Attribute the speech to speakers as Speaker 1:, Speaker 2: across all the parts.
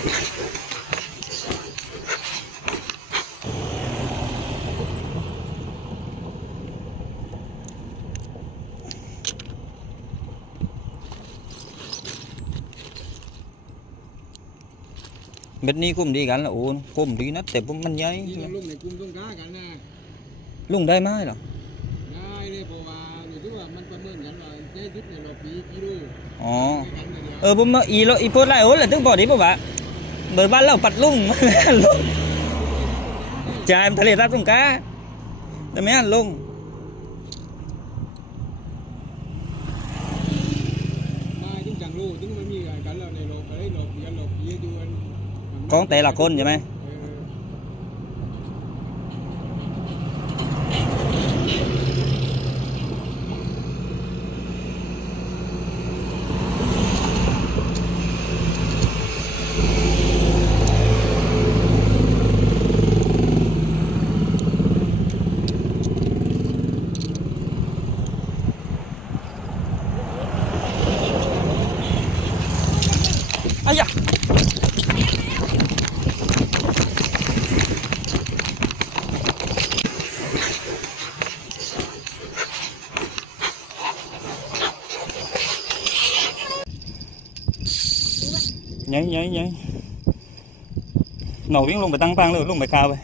Speaker 1: เม็ดนี้กุ้มดีกันละโอ้กุ้มดีนะแต่ผมมันใหญ่
Speaker 2: นี่เราลงในกลุ่มต้องกล้ากันนะ
Speaker 1: ลุงได้ไหมเหรอ
Speaker 2: ได้เลยเพราะว่าหนูคิดว่ามันประเมินกันว่าได้ทิศในรอบปีกิโล
Speaker 1: อ๋อ
Speaker 2: กันเดียว
Speaker 1: เออผมมาอีโลอีโพดไล่โอ้แหละถึงบอกดีป่าวะ เบิดบ้านเราปัดลุงลุงจ่ายมันทะเลรักลุงกาแต่ไม่อันลุง
Speaker 2: ได้ถึงจังรู้ถึงมันมีกันแล้วในรอบอะไรรอบปีรอบปีอยู่อัน
Speaker 1: ของแต่ละคนใช่ไหม nhảy nhảy nhảy nổ biến luôn phải tăng phang luôn luôn phải cao vậy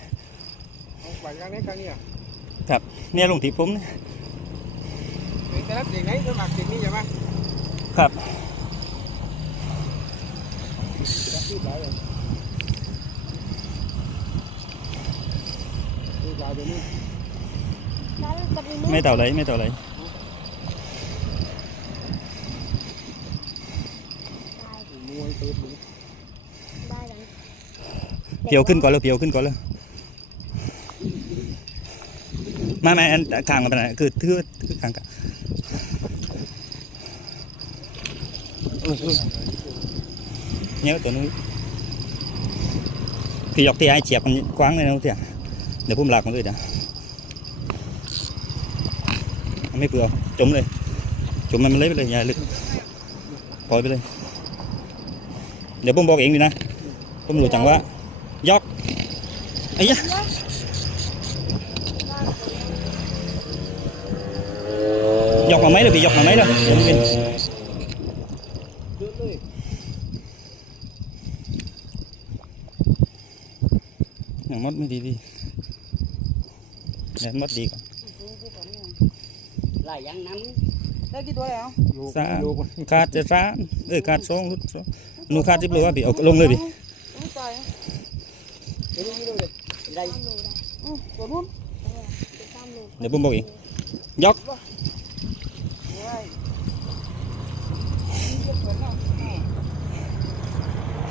Speaker 2: เอาไปครั้งนี้ครั้งนี้อะ
Speaker 1: ครับเนี่ยลุงที่ผมนะ
Speaker 2: เป็นแต่ละเด็กไหนสมัครเด็กนี้ใช่ไหม
Speaker 1: ครับ
Speaker 2: รับที่ไหนเลยที่ไหนเดี๋ย เพีย
Speaker 1: วขึ้นก่อนเลยเพียวขึ้นก่อนเลยมาไหมอันข้างมันเป็นอะคือทื่อทื่อข้างกันเนี่ยตัวนู้นคือยกเตี้ยให้เฉียบมันกว้างเลยนะเตี้ยเดี๋ยวพุ่มหลักมัด้วยเดี๋ยวไม่เปลือจมเลยจมมันเลยไปเลยใหญ่าลึกปล่อยไปเลย เดี๋ยวผมบอกเองดีนะผมรู้จังว่ายอกไอ้ยะยอกมาไหมเลยพี่ยอกมาไหมเลยเดี๋ยวมันเป็น
Speaker 2: เยอะเลย
Speaker 1: อย่างมดไม่ดีดีแต่มดดีกว่า
Speaker 3: là dặn nắm
Speaker 2: ได้กี่ตัวแล้ว
Speaker 1: สามขาดจะสามเออขาดสองสองห นูขาดสิบโลว่าพี่เอาลงเลยพี่
Speaker 2: เดี๋ยวนี้กี่ตัวเลย
Speaker 3: đây
Speaker 2: ตัวนู้น
Speaker 1: เดี๋ยวผมบอกเองยก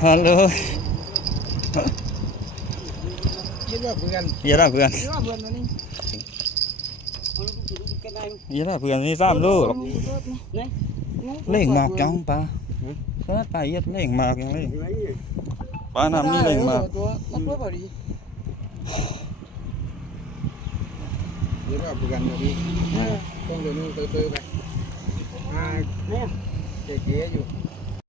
Speaker 1: ฮัลโหล
Speaker 2: คิดว่าเพื่อน
Speaker 1: อย่าได้เพื่อน
Speaker 2: คิดว่าเพื่อนตัวนี้
Speaker 3: cái này
Speaker 1: อย่าได้เพื่อนนี่สามโลหรอก
Speaker 3: này
Speaker 1: เล่งมากจังป ลาเพราะปลาเย็ดเล่งมากอย่างเล่งปลาน้ำนี่เล่งมาก
Speaker 2: ตัวนักตัวพอดีคิดว่าเพื่อนตัวนี้ต้องเดี๋ยวนู้นเติร์ไปอ่าเก๋ๆอยู่